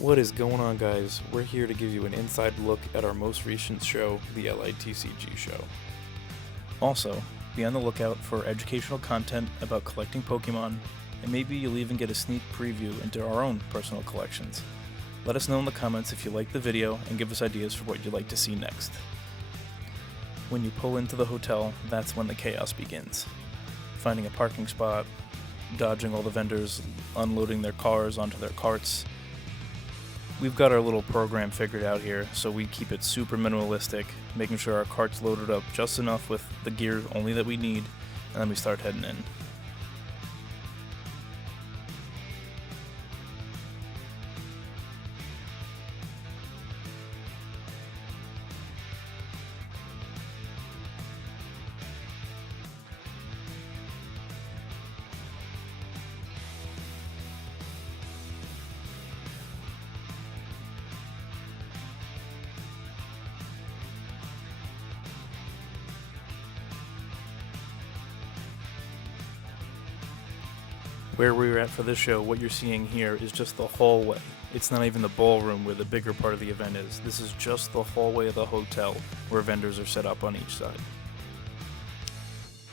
What is going on, guys? We're here to give you an inside look at our most recent show, the LITCG show. Also, be on the lookout for educational content about collecting Pokemon, and maybe you'll even get a sneak preview into our own personal collections. Let us know in the comments if you like the video and give us ideas for what you'd like to see next. When you pull into the hotel, that's when the chaos begins. Finding a parking spot, dodging all the vendors, unloading their cars onto their carts. We've got our little program figured out here, so we keep it super minimalistic, making sure our cart's loaded up just enough with the gear only that we need, and then we start heading in. Where we were at for this show, what you're seeing here is just the hallway. It's not even the ballroom where the bigger part of the event is. This is just the hallway of the hotel where vendors are set up on each side.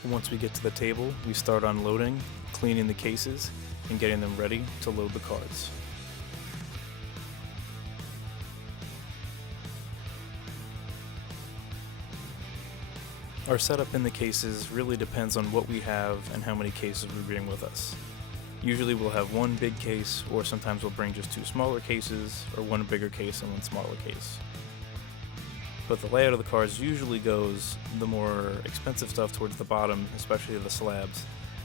And once we get to the table, we start unloading, cleaning the cases, and getting them ready to load the cards. Our setup in the cases really depends on what we have and how many cases we bring with us. Usually we'll have one big case, or sometimes we'll bring just two smaller cases, or one bigger case and one smaller case. But the layout of the cards usually goes the more expensive stuff towards the bottom, especially the slabs,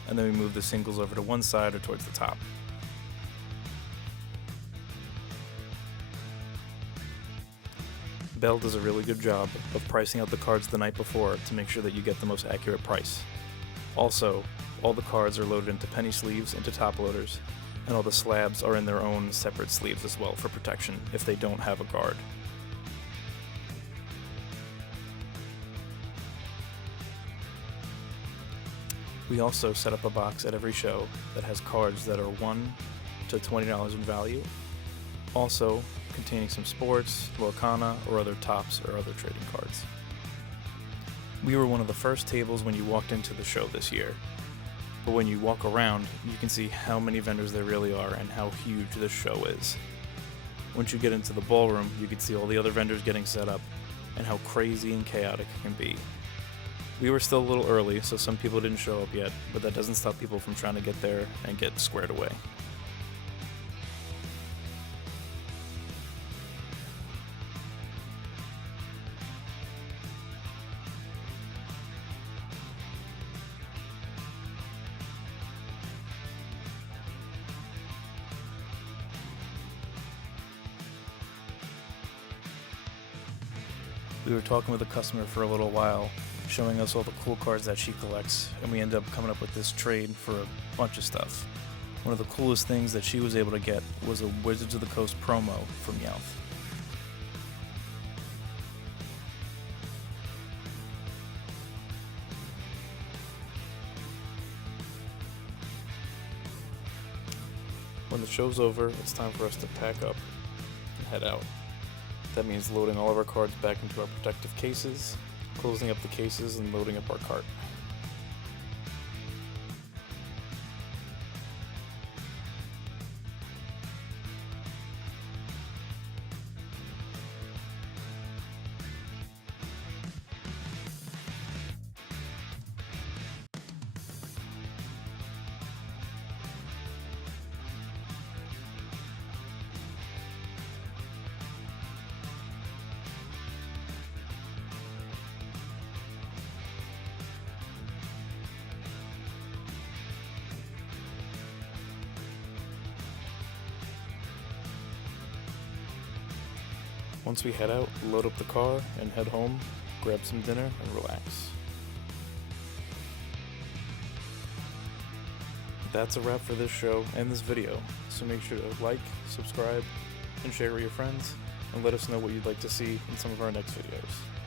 and then we move the singles over to one side or towards the top. Bell does a really good job of pricing out the cards the night before to make sure that you get the most accurate price. Also, all the cards are loaded into penny sleeves into top loaders, and all the slabs are in their own separate sleeves as well for protection if they don't have a guard. We also set up a box at every show that has cards that are $1 to $20 in value, also containing some sports, Lorcana, or other tops or other trading cards. We were one of the first tables when you walked into the show this year, but when you walk around, you can see how many vendors there really are and how huge this show is. Once you get into the ballroom, you can see all the other vendors getting set up and how crazy and chaotic it can be. We were still a little early, so some people didn't show up yet, but that doesn't stop people from trying to get there and get squared away. We were talking with a customer for a little while, showing us all the cool cards that she collects, and we ended up coming up with this trade for a bunch of stuff. One of the coolest things that she was able to get was a Wizards of the Coast promo from Meowth. When the show's over, it's time for us to pack up and head out. That means loading all of our cards back into our protective cases, closing up the cases, and loading up our cart. Once we head out, load up the car and head home, grab some dinner, and relax. That's a wrap for this show and this video, so make sure to like, subscribe, and share with your friends, and let us know what you'd like to see in some of our next videos.